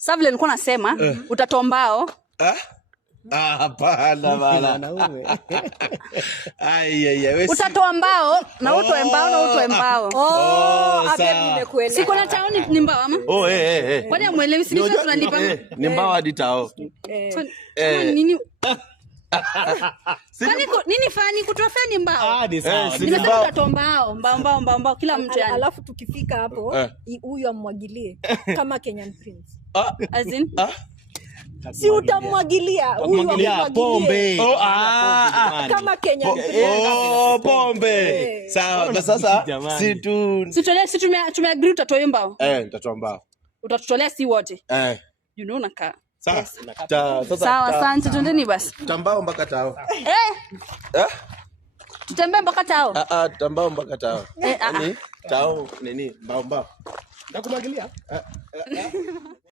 Sasa vile nilikuwa nasema utatoa mbao. Hapana bana. Wewe utatoa mbao na utoe mbao na utoe mbao. Abe nimekuelewa. Siko na tao ni mbao ama? Kwani amuelewi si tunalipa? Ni mbao hadi tao. Nini? Nini fani kutoa fani mbao? Ni sawa. Nimesema utatoa mbao kila mtu yani. Alafu tukifika hapo huyu amwagilie kama Kenyan Prince. As in Si utamwagilia huyu pombe. Kama Kenyan Prince. Pombe. Sawa na sasa si tumeagree utatoa mbao. Nitatoa mbao. Utatutolea si wote. You know naka. Sawa, asante twendeni basi. Tambao mpaka tao. Tutembee mpaka tao. Tambao mpaka tao. Yaani tao nini? Mbao. Nakumwagilia.